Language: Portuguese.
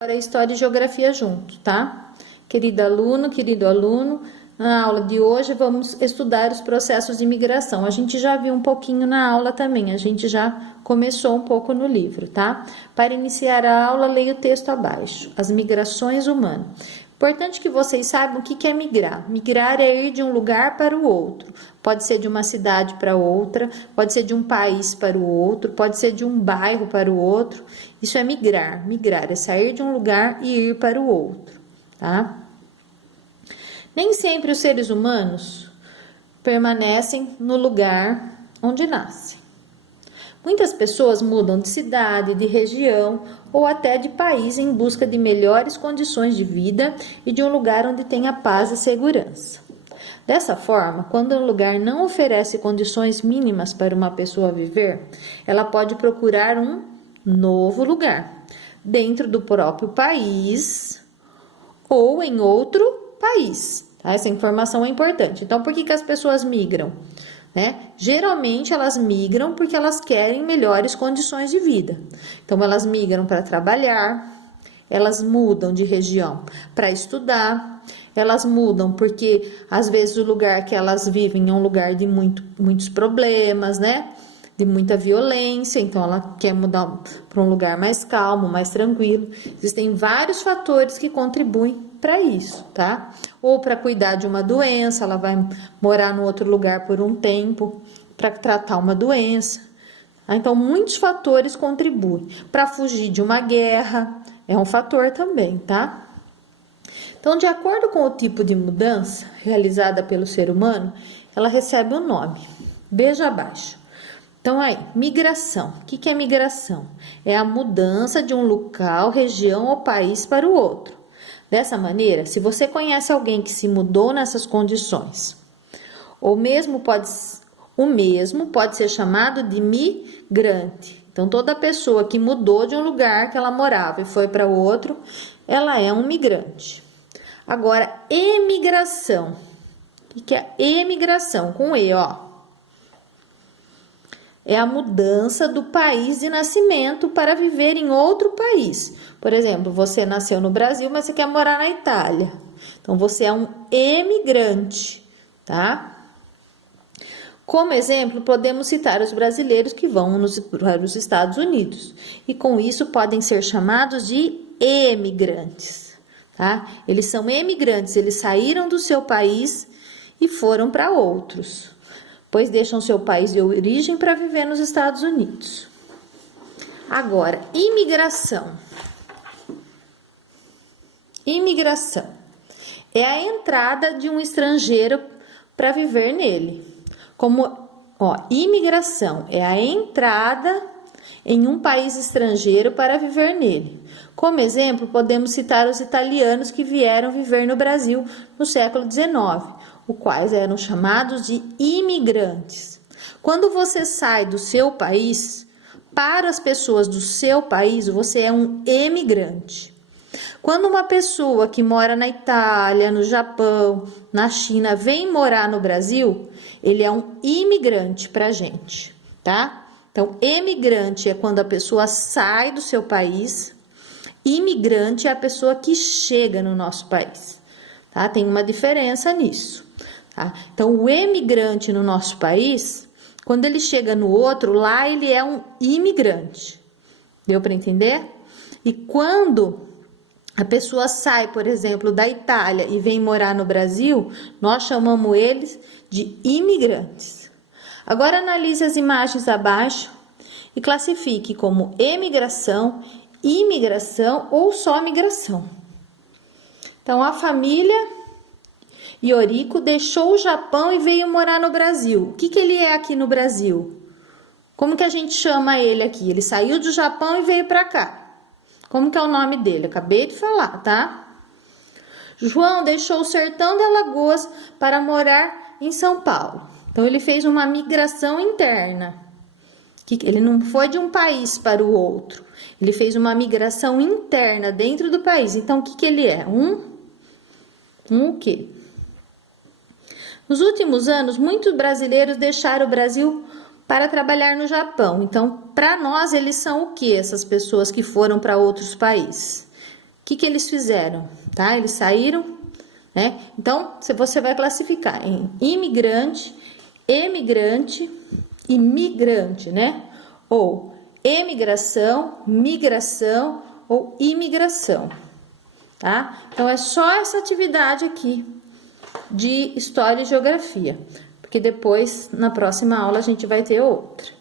Agora História e Geografia junto, tá? Querido aluno, na aula de hoje vamos estudar os processos de migração. A gente já viu um pouquinho na aula também, a gente já começou um pouco no livro, tá? Para iniciar a aula, leia o texto abaixo. As migrações humanas. Importante que vocês saibam o que é migrar. Migrar é ir de um lugar para o outro. Pode ser de uma cidade para outra, pode ser de um país para o outro, pode ser de um bairro para o outro. Isso é migrar. Migrar é sair de um lugar e ir para o outro, tá? Nem sempre os seres humanos permanecem no lugar onde nascem. Muitas pessoas mudam de cidade, de região ou até de país em busca de melhores condições de vida e de um lugar onde tenha paz e segurança. Dessa forma, quando um lugar não oferece condições mínimas para uma pessoa viver, ela pode procurar um novo lugar, dentro do próprio país ou em outro país. Tá? Essa informação é importante. Então, por que as pessoas migram? Geralmente elas migram porque elas querem melhores condições de vida. Então elas migram para trabalhar, elas mudam de região para estudar, elas mudam porque às vezes o lugar que elas vivem é um lugar de muitos problemas, de muita violência, então ela quer mudar para um lugar mais calmo, mais tranquilo. Existem vários fatores que contribuem para isso, tá? Ou para cuidar de uma doença, ela vai morar no outro lugar por um tempo para tratar uma doença. Então, muitos fatores contribuem. Para fugir de uma guerra, é um fator também, tá? Então, de acordo com o tipo de mudança realizada pelo ser humano, ela recebe um nome. Veja abaixo. Então, aí, migração. O que é migração? É a mudança de um local, região ou país para o outro. Dessa maneira, se você conhece alguém que se mudou nessas condições, o mesmo pode ser chamado de migrante. Então, toda pessoa que mudou de um lugar que ela morava e foi para outro, ela é um migrante. Agora, emigração. O que é emigração? Com E, ó. É a mudança do país de nascimento para viver em outro país. Por exemplo, você nasceu no Brasil, mas você quer morar na Itália. Então, você é um emigrante, tá? Como exemplo, podemos citar os brasileiros que vão para os Estados Unidos. E com isso podem ser chamados de emigrantes, tá? Eles são emigrantes, eles saíram do seu país e foram para outros, pois deixam seu país de origem para viver nos Estados Unidos. Agora, imigração. Imigração é a entrada de um estrangeiro para viver nele. Imigração é a entrada em um país estrangeiro para viver nele. Como exemplo, podemos citar os italianos que vieram viver no Brasil no século XIX, os quais eram chamados de imigrantes. Quando você sai do seu país, para as pessoas do seu país, você é um emigrante. Quando uma pessoa que mora na Itália, no Japão, na China, vem morar no Brasil, ele é um imigrante para a gente, tá? Então, emigrante é quando a pessoa sai do seu país, imigrante é a pessoa que chega no nosso país, tá? Tem uma diferença nisso. Tá? Então, o emigrante no nosso país, quando ele chega no outro, lá ele é um imigrante. Deu para entender? E quando a pessoa sai, por exemplo, da Itália e vem morar no Brasil, nós chamamos eles de imigrantes. Agora, analise as imagens abaixo e classifique como emigração, imigração ou só migração. Então, a família Yoriko deixou o Japão e veio morar no Brasil. O que ele é aqui no Brasil? Como que a gente chama ele aqui? Ele saiu do Japão e veio para cá. Como que é o nome dele? Acabei de falar, tá? João deixou o sertão de Alagoas para morar em São Paulo. Então, ele fez uma migração interna. Ele não foi de um país para o outro. Ele fez uma migração interna dentro do país. Então, o que ele é? O quê? Nos últimos anos, muitos brasileiros deixaram o Brasil para trabalhar no Japão. Então, para nós, eles são o que? Essas pessoas que foram para outros países? que eles fizeram, tá? Eles saíram, né? Então, você vai classificar em imigrante, emigrante e migrante, né? Ou emigração, migração ou imigração, tá? Então, é só essa atividade aqui de História e Geografia, porque depois, na próxima aula, a gente vai ter outra.